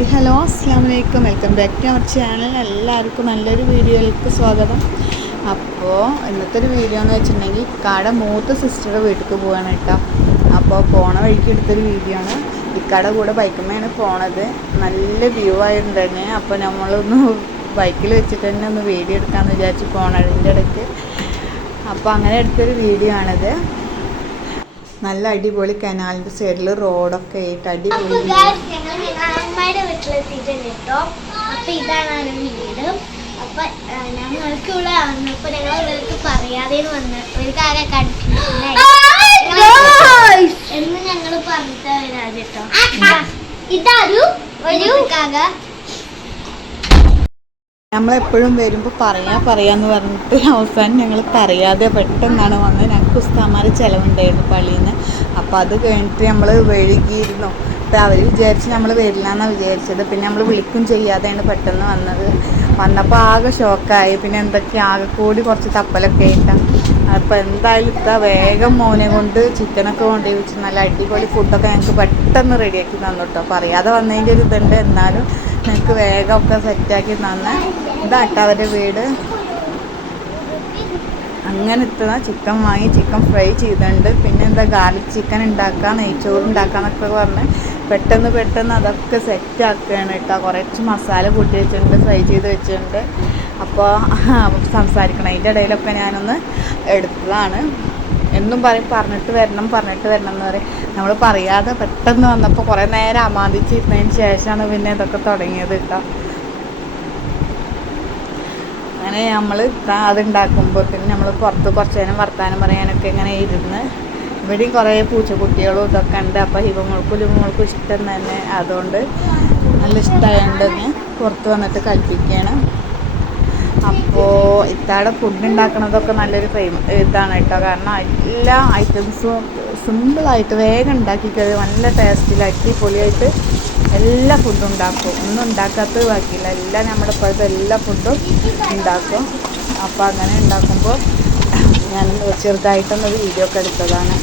Hi hello അസ്സാം വലൈക്കും welcome back to our channel. എല്ലാവർക്കും നല്ലൊരു വീഡിയോയിലേക്ക് സ്വാഗതം. അപ്പോൾ ഇന്നത്തെ ഒരു വീഡിയോ എന്ന് വെച്ചിട്ടുണ്ടെങ്കിൽ ഇക്കാടെ മൂത്ത സിസ്റ്ററുടെ വീട്ടിലേക്ക് പോവാണ് കേട്ടോ. അപ്പോൾ പോണ വഴിക്ക് എടുത്തൊരു വീഡിയോ ആണ്. ഇക്കാടെ കൂടെ ബൈക്കുമ്മയാണ് പോണത്. നല്ല വ്യൂ ആയിട്ടുണ്ട് തന്നെ. അപ്പോൾ നമ്മളൊന്ന് ബൈക്കിൽ വെച്ചിട്ട് തന്നെ ഒന്ന് വീഡിയോ എടുക്കാമെന്ന് വിചാരിച്ച് പോണതിൻ്റെ ഇടയ്ക്ക്. അപ്പോൾ അങ്ങനെ എടുത്തൊരു വീഡിയോ ആണിത്. നല്ല അടിപൊളി കനാലിൻ്റെ സൈഡിൽ റോഡൊക്കെ ആയിട്ട് അടിപൊളി. അമ്മയുടെ വീട്ടിലെത്തിയിട്ടുണ്ട് കേട്ടോ. അപ്പൊ ഇതാണ് വീട്. അപ്പൊ ഞങ്ങൾക്ക് ഇവിടെ വന്നപ്പോ ഞങ്ങൾ ഇവർക്ക് പറയാതെ വന്ന് ഒരു കാര്യം കൺഫ്യൂഷനായി എന്ന് ഞങ്ങൾ പറഞ്ഞിട്ട് വരാം കേട്ടോ. ഇതൊരു ഒരു കാക നമ്മളെപ്പോഴും വരുമ്പോൾ പറയാമെന്ന് പറഞ്ഞിട്ട് അവസാനം ഞങ്ങൾ പറയാതെ പെട്ടെന്നാണ് വന്നത്. ഞങ്ങൾക്ക് ഉസ്താമാരെ ചിലവുണ്ടായിരുന്നു പള്ളിയിൽ നിന്ന്. അപ്പോൾ അത് കഴിഞ്ഞിട്ട് നമ്മൾ വൈകിയിരുന്നു. അപ്പോൾ അവർ വിചാരിച്ച് നമ്മൾ വരില്ല എന്നാണ് വിചാരിച്ചത്. പിന്നെ നമ്മൾ വിളിക്കും ചെയ്യാതെയാണ് പെട്ടെന്ന് വന്നത്. വന്നപ്പോൾ ആകെ ഷോക്കായി. പിന്നെ എന്തൊക്കെയാണ് ആകെ കൂടി കുറച്ച് തപ്പലൊക്കെ ആയിട്ടാണ്. അപ്പോൾ എന്തായാലും വേഗം മോനെ കൊണ്ട് ചിക്കനൊക്കെ കൊണ്ടുപോയി വെച്ച് നല്ല അടിപൊളി ഫുഡൊക്കെ ഞങ്ങൾക്ക് പെട്ടെന്ന് റെഡിയാക്കി തന്നു കേട്ടോ. പറയാതെ വന്നതിൻ്റെ ഒരു ഇതുണ്ട്, എന്നാലും ഞങ്ങൾക്ക് വേഗമൊക്കെ സെറ്റാക്കി തന്ന്. ഇതാട്ടോ അവരുടെ വീട്. അങ്ങനെ ഇത്ര ചിക്കൻ വാങ്ങി ചിക്കൻ ഫ്രൈ ചെയ്തിട്ടുണ്ട്. പിന്നെ എന്താ ഗാർലിക് ചിക്കൻ ഉണ്ടാക്കുക, നെയ്ച്ചോറ് ഉണ്ടാക്കാന്നൊക്കെ പറഞ്ഞ് പെട്ടെന്ന് അതൊക്കെ സെറ്റാക്കുകയാണ് കേട്ടോ. കുറച്ച് മസാല കൂട്ടി വെച്ചിട്ടുണ്ട്, ഫ്രൈ ചെയ്ത് വെച്ചിട്ടുണ്ട്. അപ്പോൾ സംസാരിക്കണം അതിൻ്റെ ഇടയിലൊക്കെ ഞാനൊന്ന് എടുത്തതാണ്. എന്നും പറഞ്ഞിട്ട് വരണം എന്ന് പറയും. നമ്മൾ പറയാതെ പെട്ടെന്ന് വന്നപ്പോൾ കുറേ നേരം അമാന്തിച്ചിരുന്നതിന് ശേഷമാണ് പിന്നെ ഇതൊക്കെ തുടങ്ങിയത് കേട്ടോ. അങ്ങനെ നമ്മൾ അതുണ്ടാക്കുമ്പോൾ പിന്നെ നമ്മൾ പുറത്ത് കുറച്ച് നേരം വർത്താനം പറയാനൊക്കെ ഇങ്ങനെ ഇരുന്ന്. ഇവിടെയും കുറേ പൂച്ചക്കുട്ടികളും ഇതൊക്കെ ഉണ്ട്. അപ്പോൾ ഹിബമോൾക്കും ഇഷ്ടം തന്നെ. അതുകൊണ്ട് നല്ല ഇഷ്ടമായതുകൊണ്ട് പുറത്ത് വന്നിട്ട് കളിപ്പിക്കുകയാണ്. അപ്പോൾ ഇത്താടെ ഫുഡ് ഉണ്ടാക്കണതൊക്കെ നല്ലൊരു ഇതാണ് കേട്ടോ. കാരണം എല്ലാ ഐറ്റംസും സിമ്പിളായിട്ട് വേഗം ഉണ്ടാക്കി കഴിയും. നല്ല ടേസ്റ്റിൽ അടിപൊളിയായിട്ട് എല്ലാ ഫുഡും ഉണ്ടാക്കും. ഒന്നും ഉണ്ടാക്കാത്തത് ബാക്കിയില്ല. എല്ലാം നമ്മുടെ ഇപ്പോഴത്തെ എല്ലാ ഫുഡും ഉണ്ടാക്കും. അപ്പോൾ അങ്ങനെ ഉണ്ടാക്കുമ്പോൾ ഞാൻ ചെറുതായിട്ടൊന്നൊരു വീഡിയോ ഒക്കെ എടുത്തതാണ്.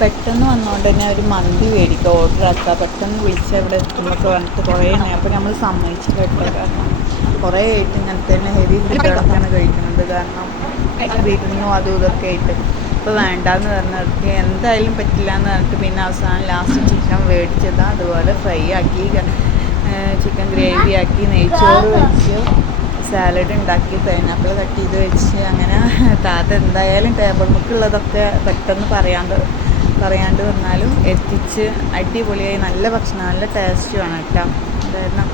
പെട്ടെന്ന് വന്നുകൊണ്ട് തന്നെ ഒരു മന്തി മേടിക്കുക, ഓർഡർ ആക്കുക. പെട്ടെന്ന് വിളിച്ച് അവിടെ എത്തുന്നൊക്കെ പറഞ്ഞിട്ട് കുറേ നേരം. അപ്പോൾ നമ്മൾ സമ്മതിച്ചില്ല കേട്ടോ. കാരണം കുറേ ആയിട്ട് ഇങ്ങനത്തെ തന്നെ ഹെവി ഫുഡുകളൊക്കെയാണ് കഴിക്കുന്നത്. കാരണം വിരുന്നും അതും ഇതൊക്കെ ആയിട്ട് ഇപ്പോൾ വേണ്ടാന്ന് പറഞ്ഞിട്ട് എന്തായാലും പറ്റില്ല എന്ന് പറഞ്ഞിട്ട് പിന്നെ അവസാനം ലാസ്റ്റ് ചിക്കൻ മേടിച്ചതാണ്. അതുപോലെ ഫ്രൈ ആക്കി, ചിക്കൻ ഗ്രേവി ആക്കി, നെയ്ച്ചോറ് വെച്ച്, സാലഡ് ഉണ്ടാക്കി, പൈനാപ്പിൾ കട്ട് ചെയ്ത് വെച്ച്, അങ്ങനെ താത്ത എന്തായാലും ടേബിൾ മുക്കുള്ളതൊക്കെ പെട്ടെന്ന് പറയാണ്ട് വന്നാലും എത്തിച്ച് അടിപൊളിയായി. നല്ല ഭക്ഷണം, നല്ല ടേസ്റ്റുമാണ് കേട്ടോ. കാരണം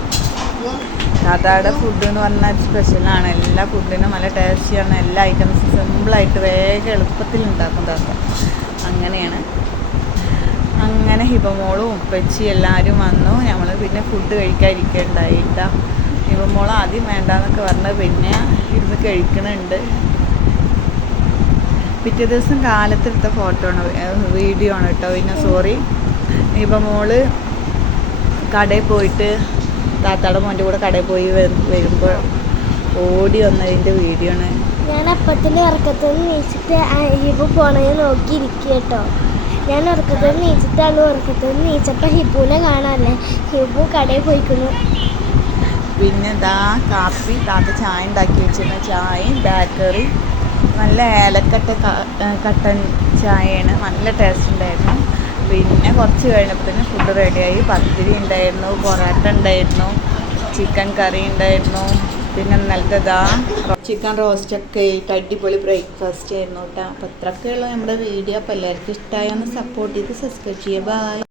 താത്തയുടെ ഫുഡ് എന്ന് പറഞ്ഞാൽ സ്പെഷ്യലാണ്. എല്ലാ ഫുഡിനും നല്ല ടേസ്റ്റിയാണ്. എല്ലാ ഐറ്റംസും സിമ്പിളായിട്ട് വേഗം എളുപ്പത്തിൽ ഉണ്ടാക്കും താത്ത. അങ്ങനെയാണ്. അങ്ങനെ ഹിബമോളും ഉപ്പച്ചി എല്ലാവരും വന്നു. നമ്മൾ പിന്നെ ഫുഡ് കഴിക്കാതിരിക്കുകയുണ്ടായിട്ടാ. ഹിബമോൾ ആദ്യം വേണ്ടാന്നൊക്കെ പറഞ്ഞ് പിന്നെ ഇരുന്ന് കഴിക്കണുണ്ട്. പിറ്റേ ദിവസം കാലത്തെടുത്ത വീഡിയോ ആണ് കേട്ടോ. പിന്നെ സോറി, ഹിബമോള് കടയിൽ പോയിട്ട് താത്താടെ മോൻ്റെ കൂടെ കടയിൽ പോയി വരുമ്പോൾ ഓടി വന്നതിൻ്റെ വീഡിയോ ആണ്. ഞാൻ അപ്പത്തിൻ്റെ ഉറക്കത്തിൽ നീച്ചിട്ട് ഹിബു പോണത് നോക്കിയിരിക്കുക കേട്ടോ. ഞാൻ ഉറക്കത്തിൽ നീച്ചപ്പോൾ ഹിബുവിനെ കാണാനല്ലേ. ഹിബു കടയിൽ പോയിക്കുന്നു. പിന്നെ കാപ്പി താത്ത ചായ ഉണ്ടാക്കി വെച്ചിരുന്ന ചായയും ബേക്കറി, നല്ല ഏലക്കട്ട കട്ടൻ ചായയാണ്. നല്ല ടേസ്റ്റ് ഉണ്ടായിരുന്നു. പിന്നെ കുറച്ച് കഴിഞ്ഞപ്പോൾ തന്നെ ഫുഡ് റെഡിയായി. പത്തിരി ഉണ്ടായിരുന്നു, പൊറോട്ട ഉണ്ടായിരുന്നു, ചിക്കൻ കറി ഉണ്ടായിരുന്നു. പിന്നെ ഇന്നലത്തെ ചിക്കൻ റോസ്റ്റൊക്കെ ആയിട്ട് അടിപൊളി ബ്രേക്ക്ഫാസ്റ്റ് ആയിരുന്നു കേട്ടോ. അപ്പോൾ അത്രയൊക്കെയുള്ള നമ്മുടെ വീഡിയോ. അപ്പോൾ എല്ലാവർക്കും ഇഷ്ടമായൊന്ന് സപ്പോർട്ട് ചെയ്ത് സബ്സ്ക്രൈബ് ചെയ്യുക. ബൈ.